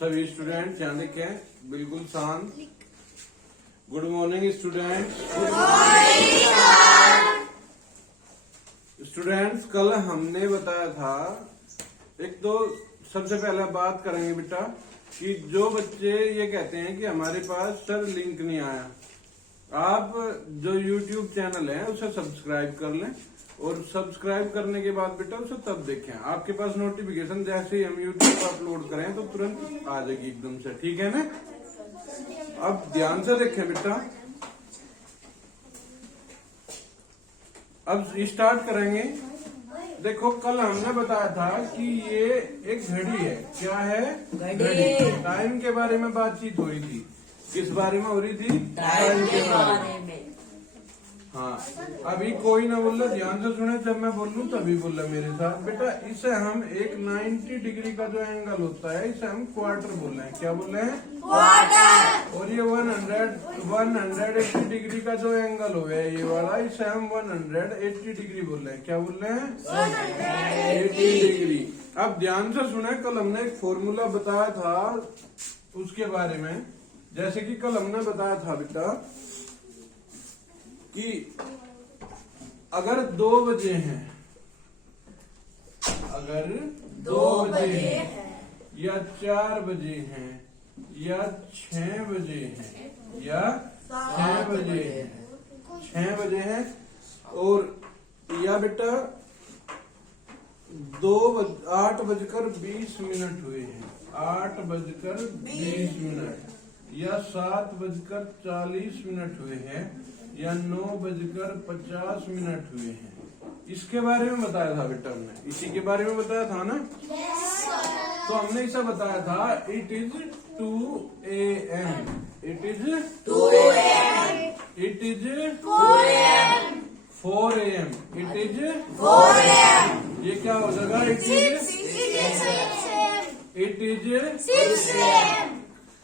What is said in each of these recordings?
सभी स्टूडेंट ध्यान देखें, बिल्कुल शांत। Good morning students. स्टूडेंट्स, कल हमने बताया था, एक तो सबसे पहले बात करेंगे बेटा कि जो बच्चे ये कहते हैं कि हमारे पास सर लिंक नहीं आया, आप जो YouTube चैनल है उसे सब्सक्राइब कर लें और सब्सक्राइब करने के बाद बेटा उसे तब देखें। आपके पास नोटिफिकेशन जैसे ही हम YouTube पर अपलोड करें तो तुरंत आ जाएगी एकदम से, ठीक है ना। अब ध्यान से देखें बेटा, अब स्टार्ट करेंगे। देखो, कल हमने बताया था कि ये एक घड़ी है। क्या है? घड़ी। टाइम के बारे में बातचीत हुई थी। किस बारे में हो रही थी? टाइम के बारे में। हाँ, अभी कोई ना बोल रहा, ध्यान से सुने, जब मैं बोलूं तभी बोल रहा मेरे साथ। बेटा इसे हम एक 90 डिग्री का जो एंगल होता है इसे हम क्वार्टर बोल रहे हैं। क्या बोल रहे हैं? क्वार्टर। और ये 180 डिग्री का जो एंगल हो गया ये वाला, इसे हम 180 डिग्री बोल रहे हैं। क्या बोल रहे हैं? 180 डिग्री। अब ध्यान से सुने, कल हमने एक फॉर्मूला बताया था उसके बारे में। जैसे कि कल हमने बताया था बेटा कि अगर 2 बजे हैं, अगर 2 बजे हैं या 4 बजे हैं या 6 बजे हैं या 6 बजे हैं, 6 बजे हैं और या बेटा 8:20 हुए हैं, 8:20 या 7:40 हुए हैं या 9:50 हुए हैं। इसके बारे में बताया था बेटा हमने, इसी के बारे में बताया था ना। तो हमने इसे बताया था, it is 2 AM, it is 2 AM, it is 4 AM, 4 AM, it is 4 AM। ये क्या हो जाएगा? It is 6 AM।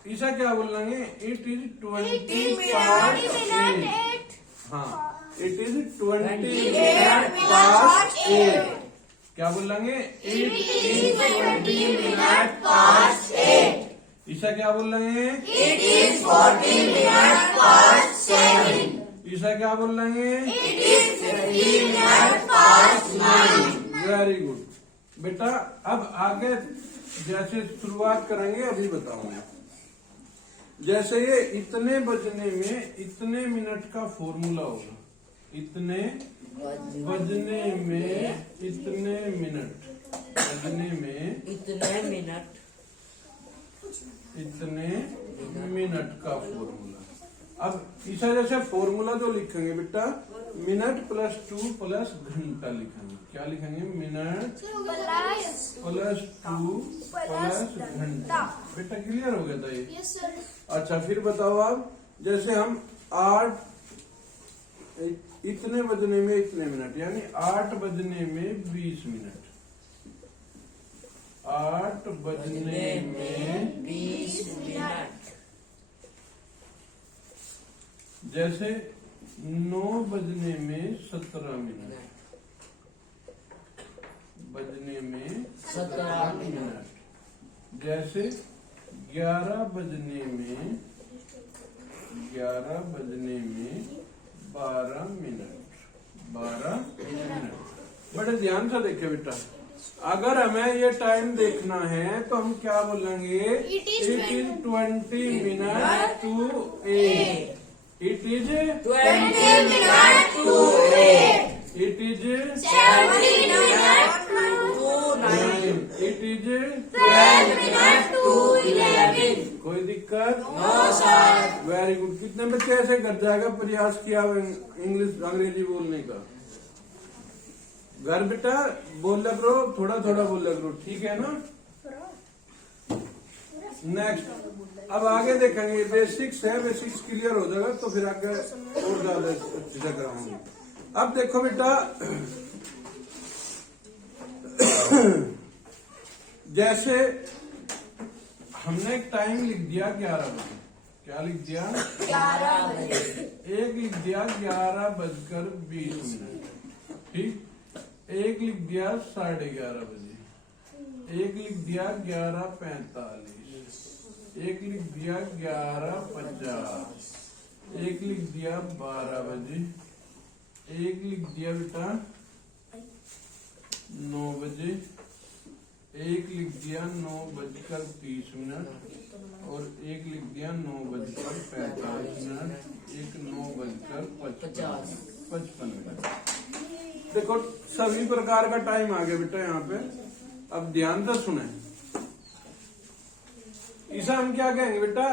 इसे क्या बोलेंगे? It is 20:8। हाँ, इट इज 20:8। क्या बोलेंगे? It is 20:8। इसे क्या बोलेंगे? It is 40:7। इसे क्या बोलेंगे? It is 50:9। वेरी गुड बेटा। अब आगे जैसे शुरुआत करेंगे अभी बताऊंगा। जैसे ये इतने बजने में इतने मिनट का फॉर्मूला होगा, इतने बजने में इतने मिनट, बजने में इतने मिनट का फॉर्मूला। अब इसे जैसे फॉर्मूला जो लिखेंगे बेटा, मिनट +2 प्लस घंटा लिखेंगे। क्या लिखेंगे? मिनट +2 प्लस घंटा। बेटा क्लियर हो गया था ये? Yes sir. अच्छा, फिर बताओ आप। जैसे हम 8 इतने बजने में इतने मिनट, यानी 8 बजने में 20 मिनट, 8 बजने में 20 मिनट। जैसे 9 बजने में 17 मिनट, बजने में 17 मिनट। जैसे 11 बजने में 12 मिनट, 12 मिनट। बड़े ध्यान से देखे बेटा, अगर हमें ये टाइम देखना है तो हम क्या बोलेंगे? It is 20 minute to 8। It is 20 minute to 8। It is 70 minute to 9। It is 12 minute to 11। कोई दिक्कत? No sir. Very good. कितने बच्चे ऐसे कर जाएगा प्रयास किया इंग्लिश अंग्रेजी बोलने का? घर बेटा बोला करो, थोड़ा थोड़ा बोला करो, ठीक है ना। नेक्स्ट, अब आगे देखेंगे। बेसिक्स है, बेसिक्स क्लियर हो जाएगा तो फिर आगे और ज्यादा अच्छी से कराएंगे। अब देखो बेटा, जैसे हमने एक टाइम लिख दिया 11 बजे। क्या लिख दिया? 11 बजे। एक लिख दिया 11:20। ठीक। एक लिख दिया 11:30 बजे, एक लिख दिया 11:45, एक लिख दिया 11:50, एक लिख दिया 12 बजे, एक लिख दिया बेटा 9 बजे, एक लिख दिया 9:30 और एक लिख दिया 9:45, एक 9:55। देखो सभी प्रकार का टाइम आ गया बेटा यहाँ पे। अब ध्यान से सुने, इसे हम क्या कहेंगे बेटा?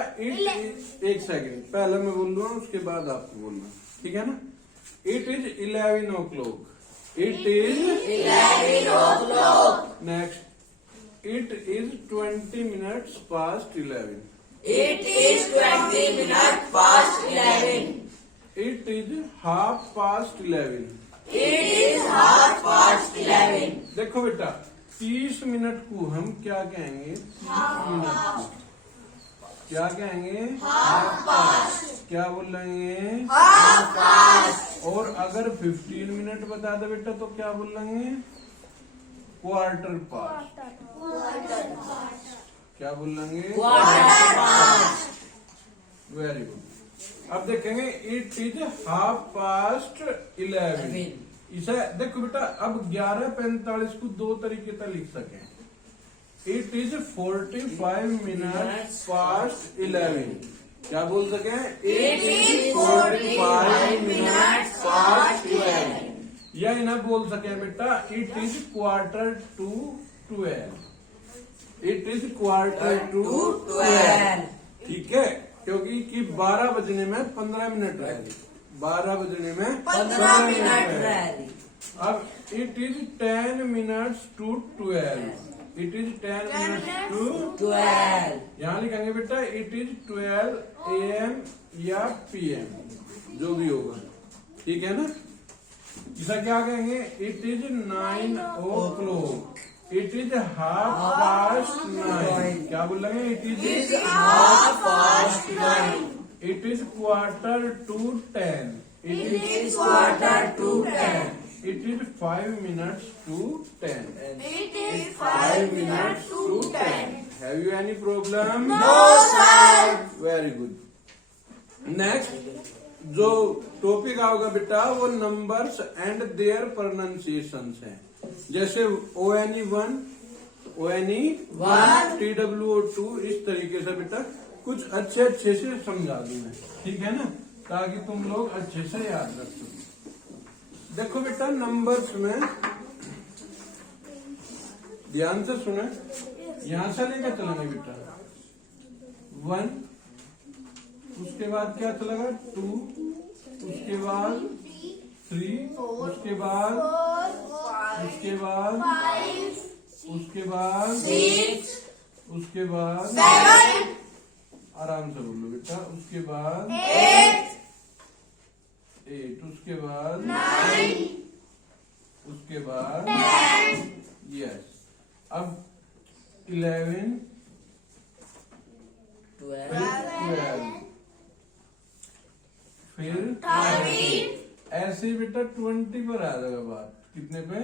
एक सेकंड पहले मैं बोल लूंगा, उसके बाद आपको बोलना, ठीक है ना? It is 11 o'clock. It is 11 o'clock. next. It is 20 minutes past 11. It is 20 minutes past 11. It is 11:30. It is 11:30. देखो बेटा 30 मिनट को हम क्या कहेंगे? 30 मिनट को क्या कहेंगे? Half past. क्या बोल रहेंगे? Half past. और अगर 15 मिनट बता दे बेटा तो क्या बोल लेंगे? Quarter past. क्या बोल लेंगे? Quarter past. Very good. अब देखेंगे इट इज 11:30। इसे देखो बेटा, अब 11:45 को दो तरीके से लिख सके। It is 45 minutes past 11। क्या बोल सके? It is 45 minutes past 11. या इन्हें बोल सके बेटा इट इज 11:45। It is 11:45। ठीक है, क्योंकि कि 12 बजने में 15 मिनट रहेगी। 12 बजने में 15 मिनट रहेगी। अब it is 10 minutes to 12। It is 10 minutes to 12. यहाँ लिखेंगे बेटा इट इज 12 AM या PM, जो भी होगा, ठीक है ना? इसे क्या कहेंगे? It is 9 o'clock। It is 9:30। क्या बोल रहे हैं? It is 9:30. It is 9:45। It is 9:45. It is 5 minutes to 10. It is 5 minutes to 10. Have you any problem? No, sir. Very good. Next, जो टॉपिक आओगा बेटा वो नंबर्स एंड देयर प्रोनाउंसिएशंस है। जैसे ONE1, ONE1, TWO2, इस तरीके से बेटा कुछ अच्छे से समझा दूं मैं, ठीक है ना? ताकि तुम लोग अच्छे से याद रख सको। देखो बेटा नंबर्स में ध्यान से सुने, यहां से लेकर चलेंगे बेटा 1, उसके बाद क्या चलेगा 2, उसके बाद 3, उसके बाद 6, उसके बाद 7, आराम से बोलो बेटा, उसके बाद 8, उसके बाद 9, उसके बाद 10, यस। अब 11, 12, फिर 13, ऐसे ही बेटा 20 पर आ जाएगा बात। कितने पे?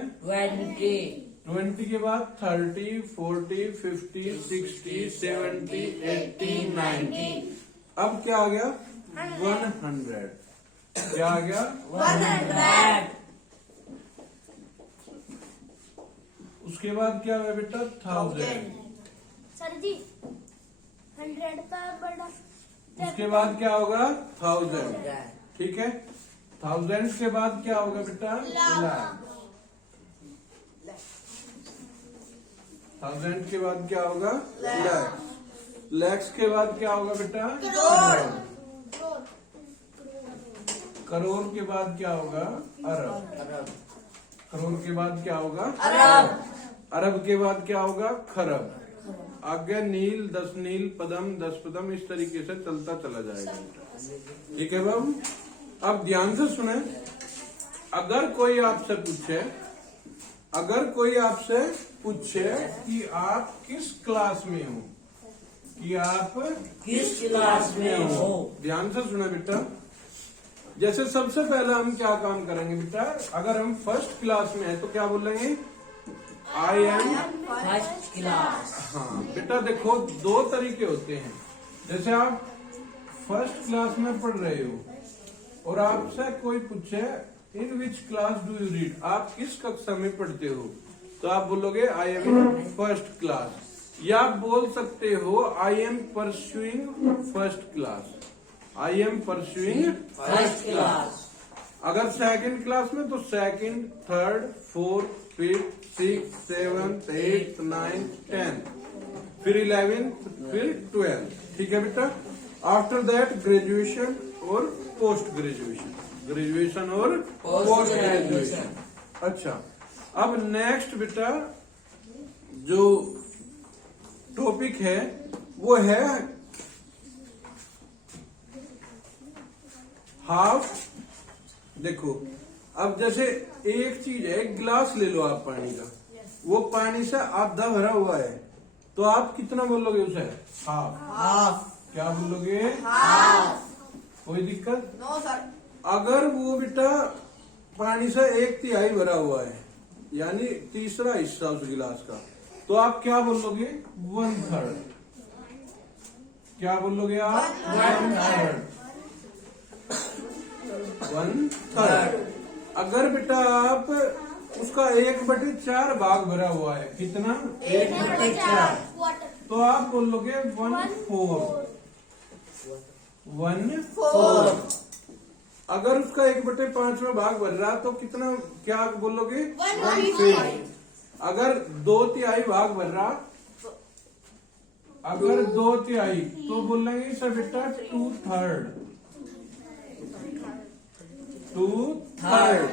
20 के बाद 30, 40, 50, 60, 70, 80, 90। अब क्या आ गया? 100। क्या आ गया? 100. उसके बाद क्या हुआ बेटा? 1000। सर जी 100 का बड़ा। उसके बाद क्या होगा? 1000। ठीक है, 1000 के बाद क्या होगा बेटा? लाख। 1000 के बाद क्या होगा? लाख। लैक्स के बाद क्या होगा बेटा? करोड़। करोड़ के बाद क्या होगा? अरब। करोड़ के बाद क्या होगा? अरब। अरब के बाद क्या होगा? खरब। आगे नील, 10 नील, पदम, 10 पदम, इस तरीके से चलता चला जाएगा। ठीक है बाबू, अब ध्यान से सुने। अगर कोई आपसे पूछे कि आप किस क्लास में हो, किस क्लास में हो, ध्यान से सुने बेटा। जैसे सबसे पहले हम क्या काम करेंगे बेटा, अगर हम फर्स्ट क्लास में है तो क्या बोलेंगे, आई एम फर्स्ट क्लास। हाँ बेटा देखो, दो तरीके होते हैं। जैसे आप फर्स्ट क्लास में पढ़ रहे हो और आपसे कोई पूछे in which class do you read, आप किस कक्षा में पढ़ते हो, तो आप बोलोगे I am in first class. या आप बोल सकते हो I am pursuing first class, I am pursuing first class. अगर सेकंड क्लास में तो second, third, fourth, fifth, six, seventh, eighth, ninth, tenth, फिर 11th, फिर 12th। ठीक है बेटा। आफ्टर दैट ग्रेजुएशन और पोस्ट ग्रेजुएशन, ग्रेजुएशन और पोस्ट ग्रेजुएशन। अच्छा, अब नेक्स्ट बेटा जो टॉपिक है वो है हाफ। देखो अब जैसे एक चीज है, एक गिलास ले लो आप पानी का, वो पानी से आधा भरा हुआ है, तो आप कितना बोलोगे उसे, हाफ। हाफ। क्या बोलोगे, हाफ। कोई दिक्कत? No sir. अगर वो बेटा पानी से 1/3 भरा हुआ है, यानी तीसरा हिस्सा उस गिलास का, तो आप क्या बोलोगे, 1/3। क्या बोलोगे आप, 1/3। 1/3। अगर बेटा आप उसका 1/4 भाग भरा हुआ है, कितना, 1/4। तो आप बोलोगे 1/4। 1/4। अगर उसका 1/5 में भाग भर रहा तो कितना, क्या बोलोगे, 1/5। अगर 2/3 भाग भर रहा, अगर 2/3 तो बोलेंगे सर बेटा 2/3। 2/3।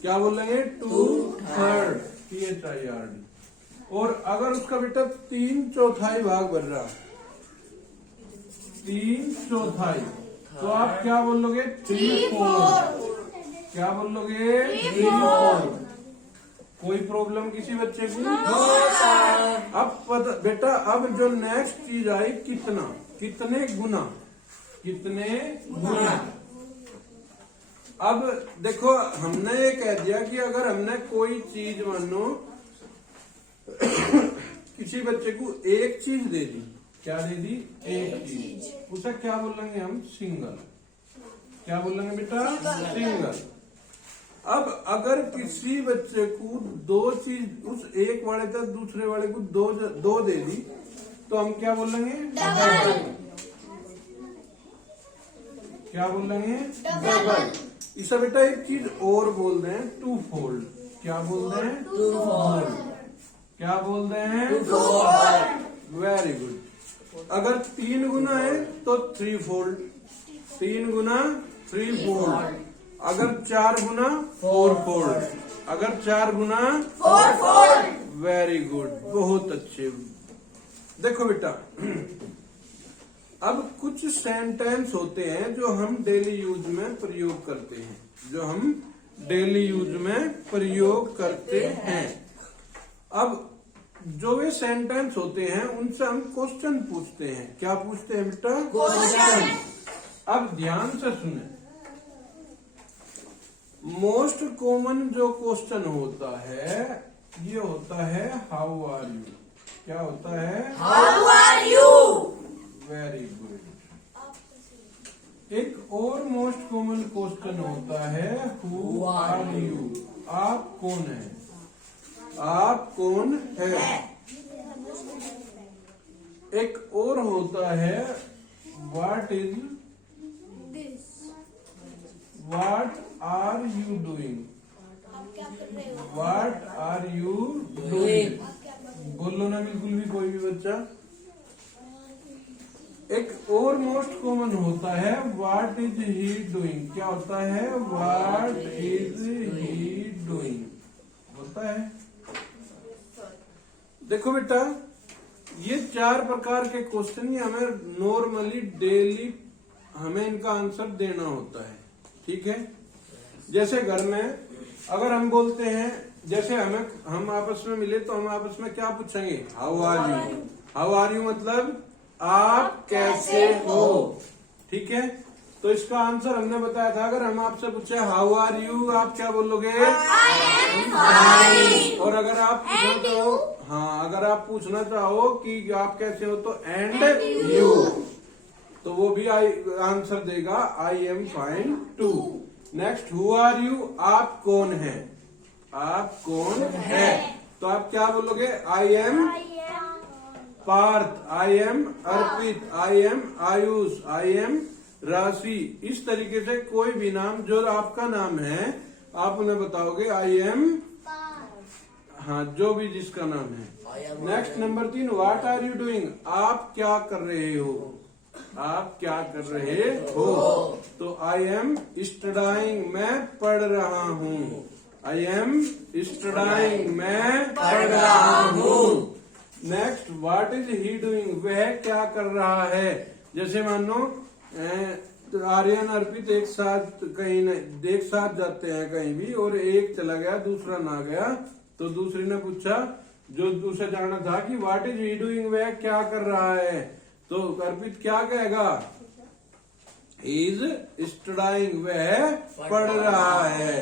क्या बोलेंगे, 2/3। THIRD। और अगर उसका बेटा 3/4 भाग भर रहा, 3/4, तो आप क्या बोलोगे, 3/4। क्या बोलोगे, 3/4। कोई प्रॉब्लम किसी बच्चे को? No sir. अब बेटा अब जो नेक्स्ट चीज आई, कितना, कितने गुना, कितने गुना। अब देखो हमने ये कह दिया कि अगर हमने कोई चीज मानो किसी बच्चे को एक चीज दे दी, क्या दे दी, एक चीज, उसे क्या बोलेंगे हम, सिंगल। क्या बोलेंगे बेटा, सिंगल। अब अगर किसी बच्चे को दो चीज उस एक वाले तक दूसरे वाले को दो दे दी, तो हम क्या बोलेंगे, डबल। क्या बोलेंगे, डबल। इसे बेटा एक चीज और बोल रहे हैं, 2-fold। क्या बोल रहे हैं, 2-fold। क्या बोल रहे हैं, 2-fold। Very good. अगर 3 गुना है तो 3-fold, 3 गुना 3-fold। अगर 4 गुना 4-fold, अगर 4 गुना 4-fold। वेरी गुड, बहुत अच्छे। देखो बेटा अब कुछ सेंटेंस होते हैं जो हम डेली यूज में प्रयोग करते हैं, जो हम डेली यूज में प्रयोग करते हैं। अब जो वे सेंटेंस होते हैं उनसे हम क्वेश्चन पूछते हैं। क्या पूछते हैं बेटा, क्वेश्चन। अब ध्यान से सुने। मोस्ट कॉमन जो क्वेश्चन होता है ये होता है हाउ आर यू। क्या होता है, how are you. Very good. एक और मोस्ट कॉमन क्वेश्चन होता है हु आर यू। आप कौन है, आप कौन है। एक और होता है what is, what are you doing, what are you doing. बोलो ना बिल्कुल भी कोई भी बच्चा। एक और मोस्ट कॉमन होता है व्हाट इज ही डूइंग। क्या होता है, व्हाट इज ही डूइंग होता है। देखो बेटा ये 4 प्रकार के क्वेश्चन ही हमें नॉर्मली डेली हमें इनका आंसर देना होता है। ठीक है, जैसे घर में अगर हम बोलते हैं, जैसे हम आपस में मिले तो हम आपस में क्या पूछेंगे, how are you. How are you मतलब आप कैसे हो। ठीक है, तो इसका आंसर हमने बताया था। अगर हम आपसे पूछे हाउ आर यू, आप क्या बोलोगे? और अगर आप पूछना चाहो, हाँ, अगर आप पूछना चाहो कि आप कैसे हो तो एंड यू, तो वो भी आंसर देगा I am fine too. Next, who are you, आप कौन है? आप कौन है? तो आप क्या बोलोगे? I am Parth, I am Arpit, I am Ayush, I am Rashi. इस तरीके से कोई भी नाम जो आपका नाम है आप उन्हें बताओगे आई एम, हाँ, जो भी जिसका नाम है। Next number 3, what are you doing, आप क्या कर रहे हो? आप क्या कर रहे हो? तो आई एम स्टडाइंग, मैं पढ़ रहा हूँ। आई एम स्टडाइंग, मैं पढ़ रहा हूँ। Next, what is he doing, वह क्या कर रहा है? जैसे मान लो आर्यन अर्पित एक साथ जाते हैं कहीं भी, और एक चला गया दूसरा ना गया, तो दूसरी ने पूछा, जो दूसरा जानना था कि व्हाट इज ही डूइंग, वह क्या कर रहा है, तो अर्पित क्या कहेगा? इज स्टडाइंग, वह पढ़ रहा है।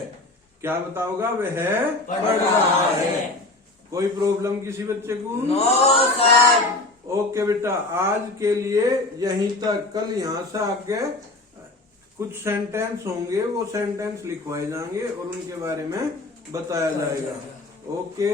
क्या बताओगा? वह पढ़ रहा है। कोई प्रॉब्लम किसी बच्चे को? No sir. ओके बेटा, आज के लिए यहीं तक। कल यहाँ से आगे कुछ सेंटेंस होंगे, वो सेंटेंस लिखवाए जाएंगे और उनके बारे में बताया जाएगा। ओके।